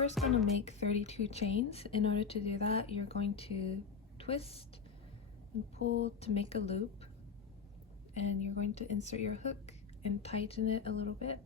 first going to make 32 chains. In order to do that, you're going to twist and pull to make a loop, and you're going to insert your hook and tighten it a little bit,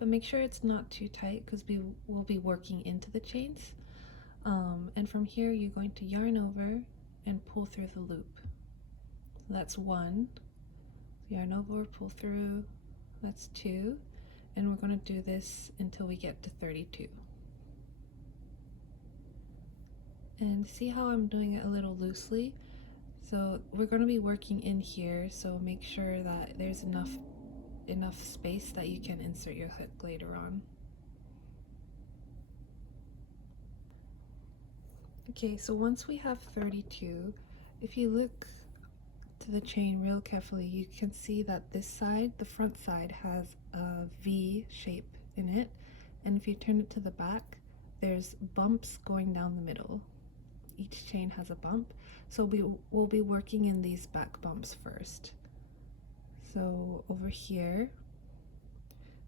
but make sure it's not too tight because we will be working into the chains. And from here you're going to yarn over and pull through the loop. That's 1, yarn over, pull through, that's 2, and we're going to do this until we get to 32. And see how I'm doing it a little loosely? So we're going to be working in here, so make sure that there's enough space that you can insert your hook later on. Okay, so once we have 32, if you look to the chain real carefully, you can see that this side, the front side, has a V shape in it, and if you turn it to the back, there's bumps going down the middle. Each chain has a bump, so we'll be working in these back bumps first. So over here,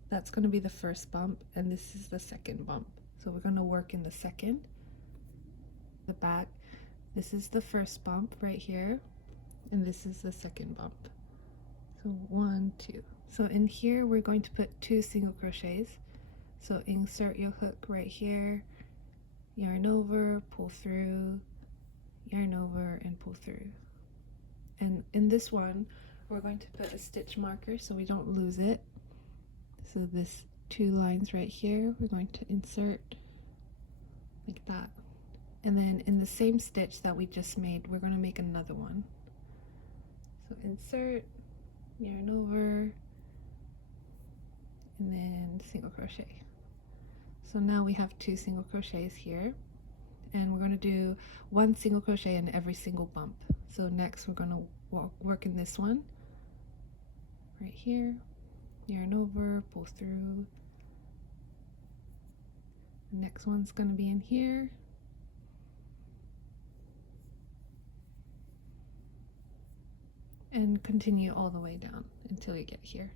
that's going to be the first bump, and this is the second bump. So we're going to work in the second. The back, this is the first bump right here, and this is the second bump. So 1, 2. So in here we're going to put 2 single crochets. So insert your hook right here, yarn over, pull through, yarn over, and pull through. And in this one we're going to put a stitch marker so we don't lose it. So this 2 lines right here, we're going to insert like that. And then in the same stitch that we just made, we're going to make another one. So insert, yarn over, and then single crochet. So now we have 2 single crochets here, and we're going to do 1 single crochet in every single bump. So next we're going to work in this one right here, yarn over, pull through. The next one's going to be in here, and continue all the way down until you get here.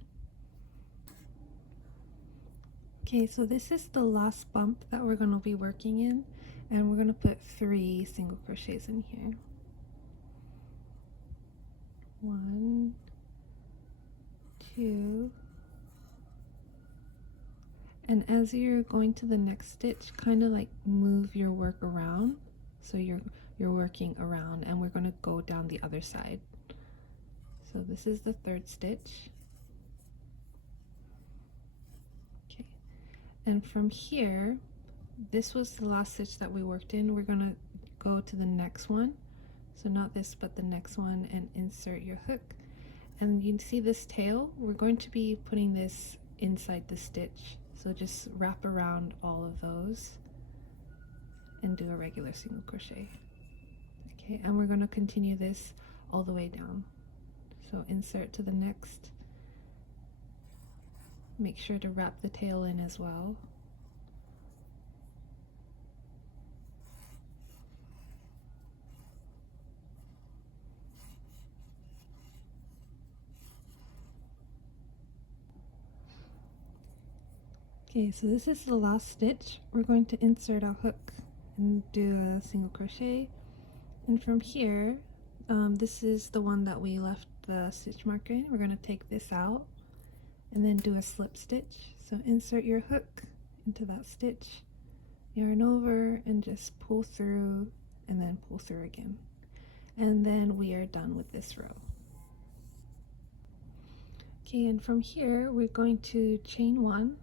Okay, so this is the last bump that we're going to be working in, and we're going to put 3 single crochets in here. 1, 2, and as you're going to the next stitch, kind of like move your work around, so you're working around, and we're going to go down the other side. So this is the 3rd stitch. Okay, and from here, this was the last stitch that we worked in. We're going to go to the next one, so not this but the next one, and insert your hook. And you can see this tail, we're going to be putting this inside the stitch, so just wrap around all of those and do a regular single crochet. Okay, and we're going to continue this all the way down. So insert to the next, make sure to wrap the tail in as well. Okay, so this is the last stitch. We're going to insert our hook and do a single crochet, and from here, this is the one that we left the stitch marker in. We're going to take this out and then do a slip stitch. So insert your hook into that stitch, yarn over, and just pull through, and then pull through again. And then we are done with this row. Okay, and from here we're going to chain 1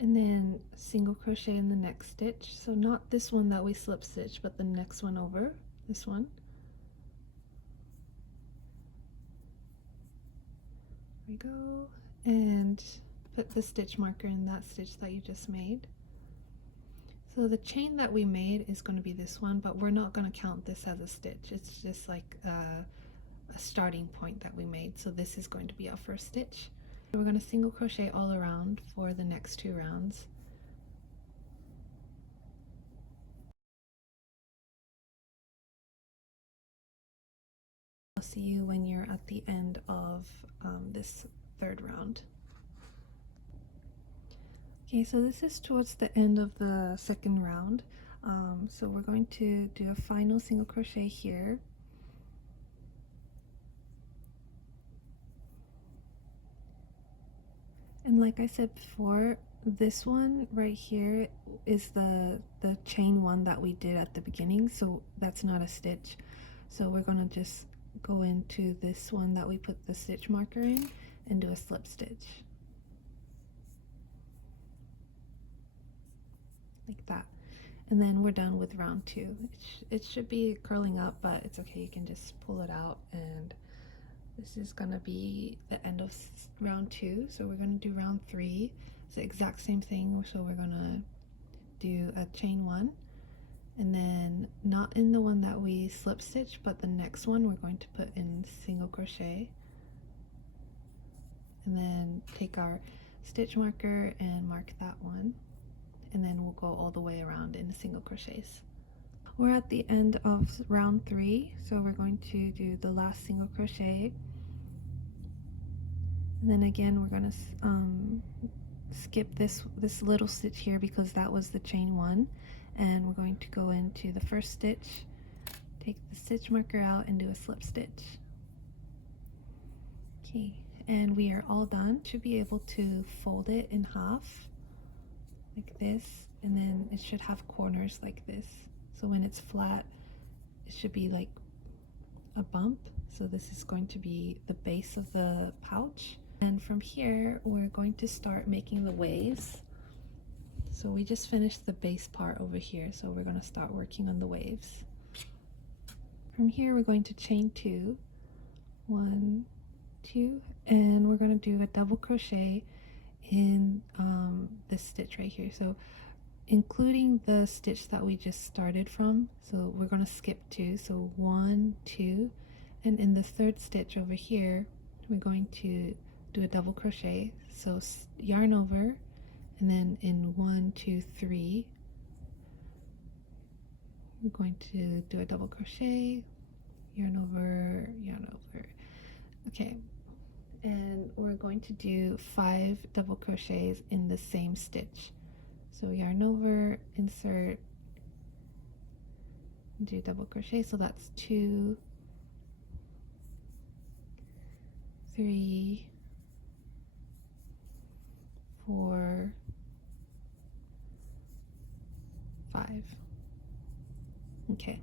and then single crochet in the next stitch. So not this one that we slip stitch, but the next one over, this one. There we go, and put the stitch marker in that stitch that you just made. So the chain that we made is going to be this one, but we're not going to count this as a stitch. It's just like a starting point that we made. So this is going to be our first stitch. We're going to single crochet all around for the next 2 rounds. I'll see you when you're at the end of this 3rd round. Okay, so this is towards the end of the second round. So we're going to do a final single crochet here. And like I said before, this one right here is the chain one that we did at the beginning, so that's not a stitch. So we're gonna just go into this one that we put the stitch marker in and do a slip stitch. Like that. And then we're done with round 2. It should be curling up, but it's okay, you can just pull it out. And this is gonna be the end of round 2. So we're gonna do round 3. It's the exact same thing. So we're gonna do a chain 1, and then not in the one that we slip stitch, but the next one we're going to put in single crochet, and then take our stitch marker and mark that one, and then we'll go all the way around in single crochets. We're at the end of round 3, so we're going to do the last single crochet, and then again we're going to skip this little stitch here because that was the chain 1, and we're going to go into the first stitch, take the stitch marker out, and do a slip stitch. Okay, and we are all done. Should be able to fold it in half like this, and then it should have corners like this. So when it's flat, it should be like a bump. So this is going to be the base of the pouch. And from here, we're going to start making the waves. So we just finished the base part over here, so we're going to start working on the waves. From here, we're going to chain 2, 1, 2, and we're going to do a double crochet in this stitch right here. So including the stitch that we just started from, so we're going to skip 2, so 1, 2, and in the third stitch over here, we're going to do a double crochet. So yarn over, and then in 1, 2, 3, we're going to do a double crochet, yarn over, yarn over. Okay, and we're going to do 5 double crochets in the same stitch. So yarn over, insert, do double crochet. So that's 2, 3, 4, 5. Okay.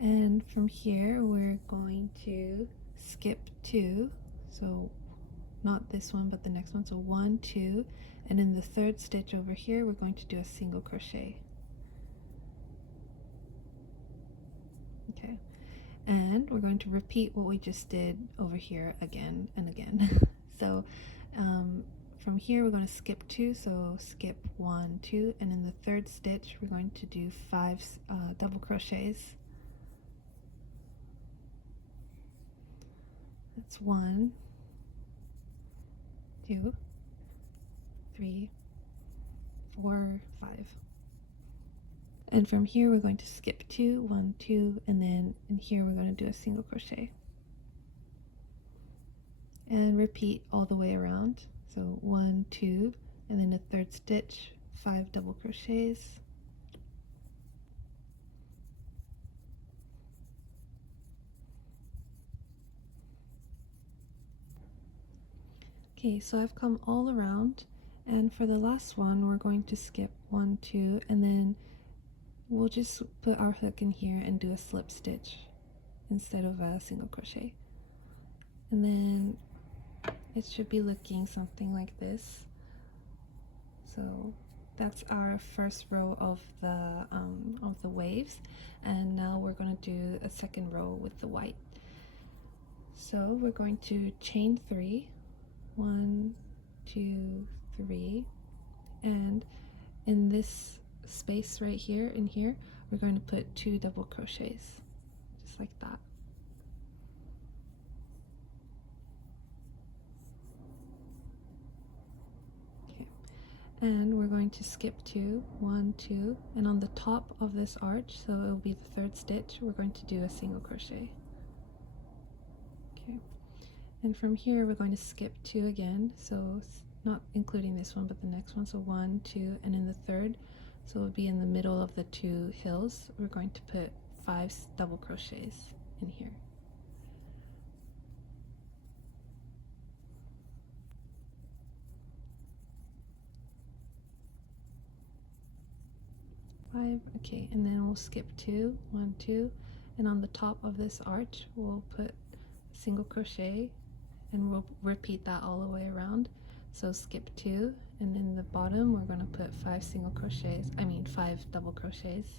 And from here, we're going to skip 2. So not this one, but the next one. So 1, 2, and in the third stitch over here, we're going to do a single crochet. Okay. And we're going to repeat what we just did over here again and again. So from here we're going to skip 2, so skip 1, 2, and in the third stitch we're going to do 5 double crochets. That's 1, 2, 3, 4, 5. And from here we're going to skip 2, 1, 2, and then in here we're going to do a single crochet. And repeat all the way around. So 1, 2, and then a third stitch, 5 double crochets. Okay, so I've come all around, and for the last one we're going to skip 1, 2, and then we'll just put our hook in here and do a slip stitch instead of a single crochet. And then it should be looking something like this. So that's our first row of the waves, and now we're going to do a second row with the white. So we're going to chain 3, 1, 2, 3, and in this space right here, in here, we're going to put 2 double crochets, just like that. And we're going to skip 2, 1, 2, and on the top of this arch, so it will be the third stitch, we're going to do a single crochet. Okay, and from here we're going to skip 2 again, so not including this one, but the next one. So 1, 2, and in the third, so it would be in the middle of the two hills, we're going to put 5 double crochets in here. Okay, and then we'll skip 2, 1, 2, and on the top of this arch we'll put a single crochet, and we'll repeat that all the way around. So skip 2, and in the bottom we're going to put 5 single crochets, 5 double crochets.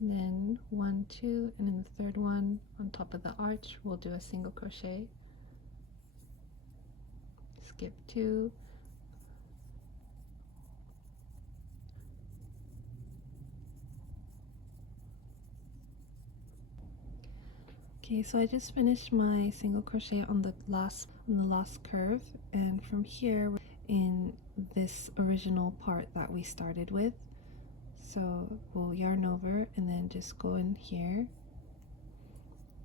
And then 1, 2, and in the third one on top of the arch we'll do a single crochet, skip 2, okay, so I just finished my single crochet on the last curve, and from here in this original part that we started with, so we'll yarn over and then just go in here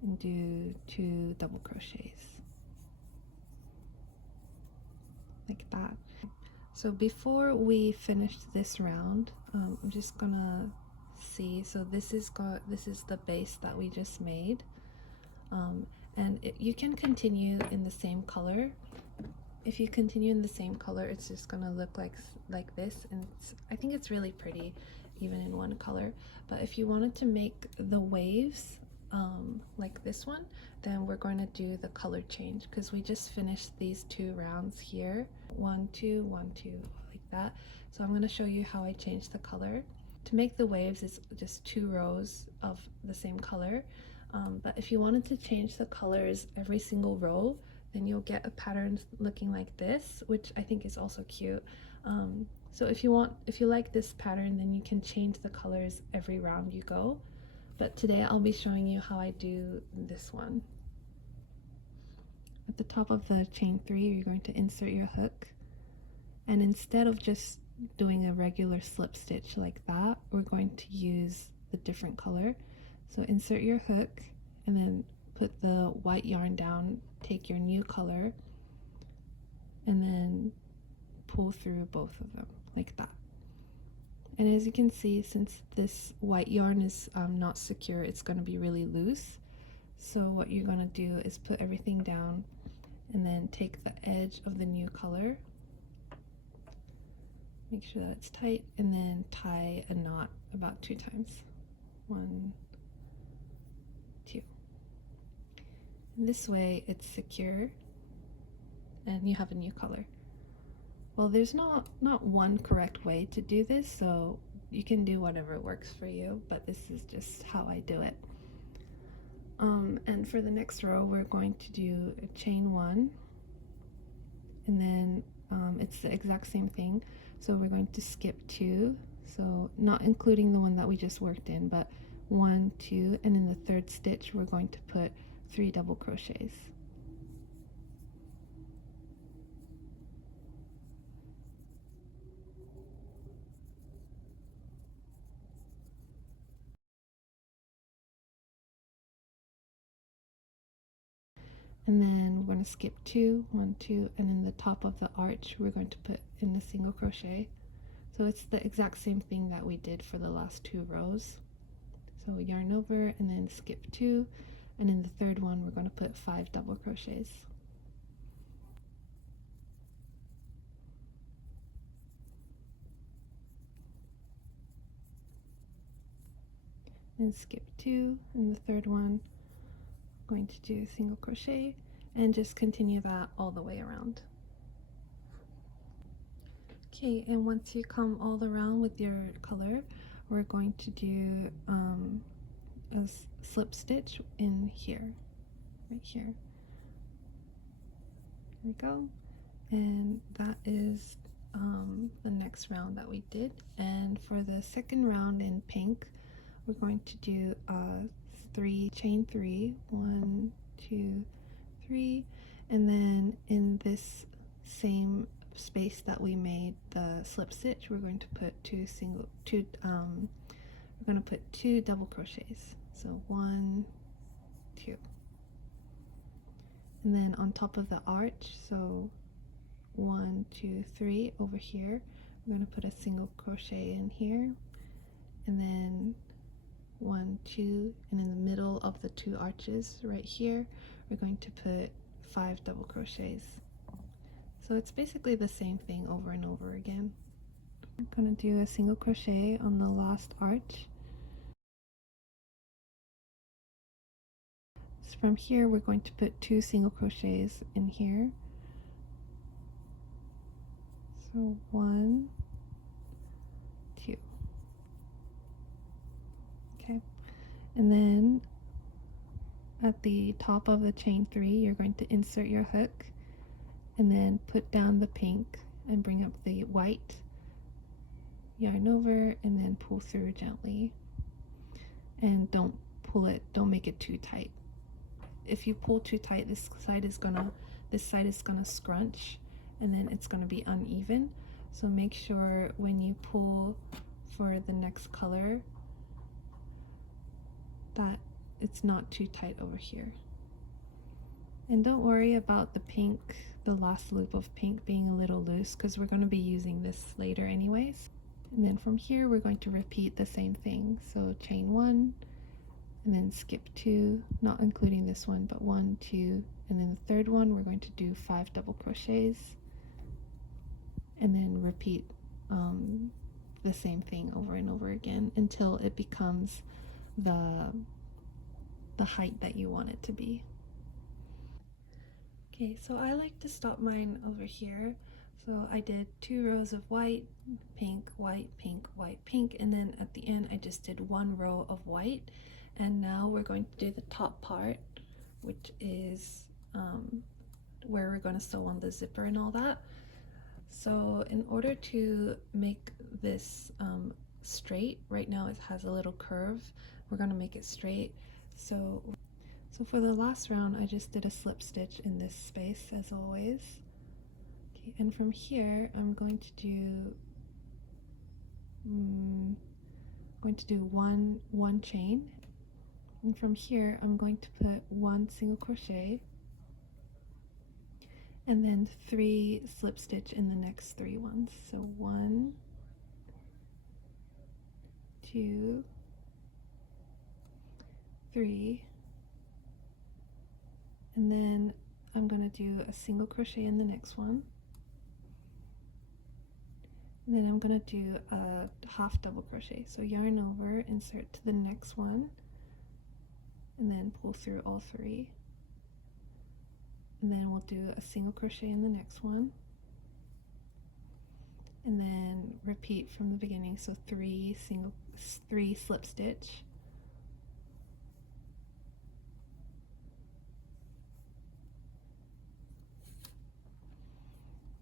and do 2 double crochets like that. So before we finish this round, I'm just gonna see, so this is the base that we just made, and you can continue in the same color. If you continue in the same color, it's just gonna look like this, and I think it's really pretty even in one color. But if you wanted to make the waves like this one, then we're going to do the color change, because we just finished these 2 rounds here, 1, 2, 1, 2, like that. So I'm going to show you how I change the color. To make the waves, it's just 2 rows of the same color, but if you wanted to change the colors every single row, then you'll get a pattern looking like this, which I think is also cute. So if you like this pattern, then you can change the colors every round you go. But today I'll be showing you how I do this one. At the top of the chain 3, you're going to insert your hook, and instead of just doing a regular slip stitch like that, we're going to use the different color. So insert your hook and then put the white yarn down, take your new color, and then pull through both of them like that. And as you can see, since this white yarn is not secure, it's going to be really loose. So what you're going to do is put everything down and then take the edge of the new color, make sure that it's tight, and then tie a knot about 2 times. 1, 2. And this way it's secure and you have a new color. Well, there's not one correct way to do this, so you can do whatever works for you, but this is just how I do it. And for the next row, we're going to do a chain 1, and then it's the exact same thing. So we're going to skip 2, so not including the one that we just worked in, but 1, 2, and in the third stitch, we're going to put 3 double crochets. And then we're going to skip 2, 1, 2, and in the top of the arch we're going to put in a single crochet. So it's the exact same thing that we did for the last 2 rows. So yarn over and then skip 2, and in the third one we're going to put 5 double crochets. Then skip 2, in the third one going to do a single crochet, and just continue that all the way around. Okay, and once you come all around with your color, we're going to do a slip stitch in here, right here. Here we go, and that is the next round that we did. And for the second round in pink, we're going to do 3 chain 3, 1, 2, 3, and then in this same space that we made the slip stitch, we're going to put 2 double crochets. So 1, 2, and then on top of the arch, so 1, 2, 3 over here, we're going to put a single crochet in here, and then 1, 2, and in the middle of the 2 arches right here, we're going to put 5 double crochets. So it's basically the same thing over and over again. I'm going to do a single crochet on the last arch. So from here we're going to put 2 single crochets in here. So 1, 2. Okay, and then at the top of the chain 3 you're going to insert your hook and then put down the pink and bring up the white, yarn over, and then pull through gently, and don't make it too tight. If you pull too tight, this side is gonna scrunch, and then it's gonna be uneven. So make sure when you pull for the next color that it's not too tight over here. And don't worry about the pink, the last loop of pink being a little loose, because we're going to be using this later anyways. And then from here we're going to repeat the same thing. So chain 1, and then skip 2, not including this one, but 1, 2, and then the third one we're going to do 5 double crochets, and then repeat the same thing over and over again until it becomes the height that you want it to be. Okay, so I like to stop mine over here. So I did 2 rows of white, pink, white, pink, white, pink, and then at the end I just did 1 row of white. And now we're going to do the top part, which is where we're going to sew on the zipper and all that. So in order to make this straight, right now it has a little curve, we're going to make it straight. So for the last round, I just did a slip stitch in this space as always. Okay, and from here, I'm going to do one chain, and from here, I'm going to put 1 single crochet, and then 3 slip stitch in the next 3 ones. So 1, 2, 3. And then I'm going to do a single crochet in the next one, and then I'm going to do a half double crochet. So yarn over, insert to the next one, and then pull through all 3, and then we'll do a single crochet in the next one, and then repeat from the beginning. So 3 slip stitch,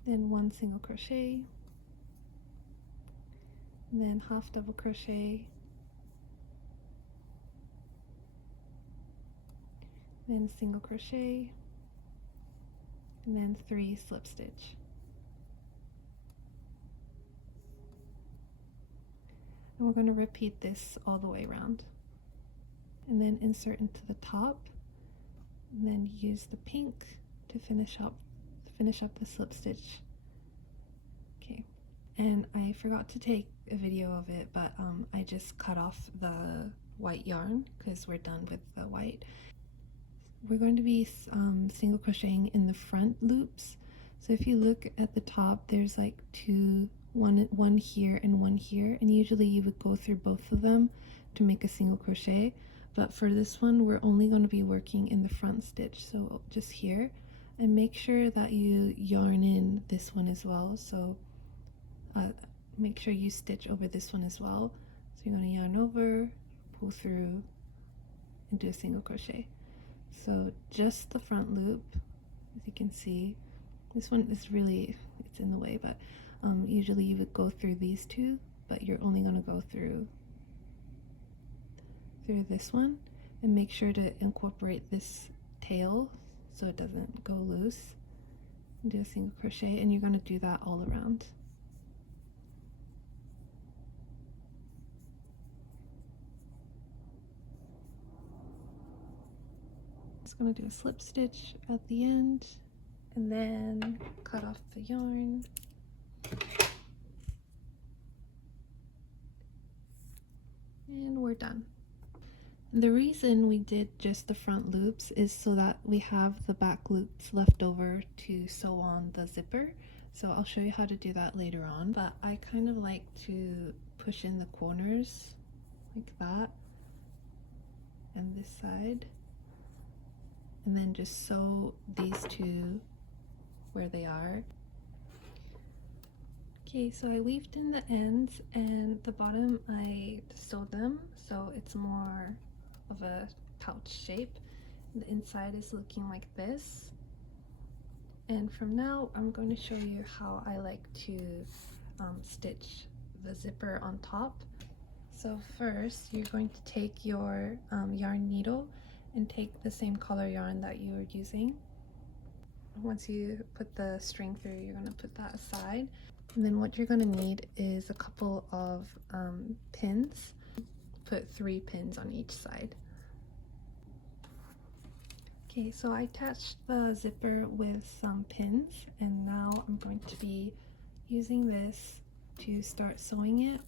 then 1 single crochet, and then half double crochet, then single crochet, and then 3 slip stitch. And we're going to repeat this all the way around, and then insert into the top, and then use the pink to finish up the slip stitch. Okay, and I forgot to take a video of it, but I just cut off the white yarn because we're done with the white. We're going to be single crocheting in the front loops. So if you look at the top, there's like one here and one here, and usually you would go through both of them to make a single crochet, but for this one we're only going to be working in the front stitch, so just here. And make sure that you yarn in this one as well, so make sure you stitch over this one as well. So you're going to yarn over, pull through, and do a single crochet. So just the front loop, as you can see. This one is really, it's in the way, but usually you would go through these 2, but you're only going to go through this one, and make sure to incorporate this tail so it doesn't go loose, and do a single crochet, and you're going to do that all around. Just gonna do a slip stitch at the end and then cut off the yarn. And we're done. And the reason we did just the front loops is so that we have the back loops left over to sew on the zipper. So I'll show you how to do that later on, but I kind of like to push in the corners like that and this side, and then just sew these two where they are. Okay, so I weaved in the ends and the bottom I sewed them so it's more of a pouch shape. The inside is looking like this. And from now I'm going to show you how I like to stitch the zipper on top. So first you're going to take your yarn needle and take the same color yarn that you were using. Once you put the string through, you're going to put that aside. And then what you're going to need is a couple of pins. Put 3 pins on each side. Okay, so I attached the zipper with some pins, and now I'm going to be using this to start sewing it.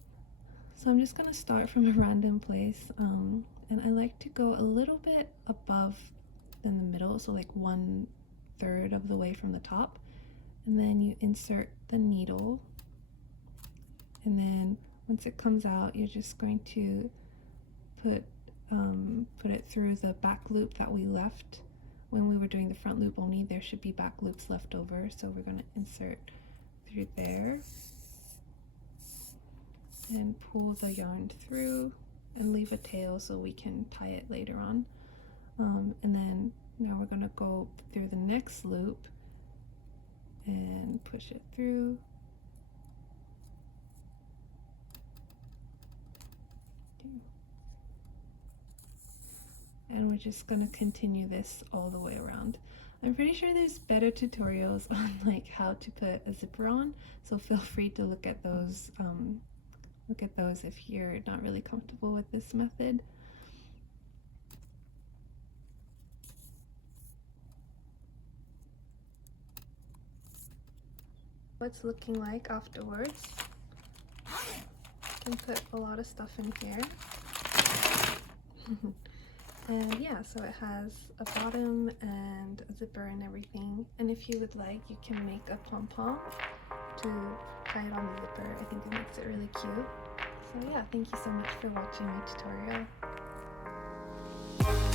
So I'm just going to start from a random place, and I like to go a little bit above in the middle, so like 1/3 of the way from the top, and then you insert the needle, and then once it comes out you're just going to put it through the back loop that we left when we were doing the front loop only. There should be back loops left over, so we're going to insert through there and pull the yarn through and leave a tail so we can tie it later on. And then now we're going to go through the next loop and push it through. And we're just going to continue this all the way around. I'm pretty sure there's better tutorials on like how to put a zipper on, so feel free to look at those if you're not really comfortable with this method. What's looking like afterwards. You can put a lot of stuff in here. And yeah, so it has a bottom and a zipper and everything. And if you would like, you can make a pom-pom to tie it on the zipper. I think it makes it really cute. So yeah, thank you so much for watching my tutorial.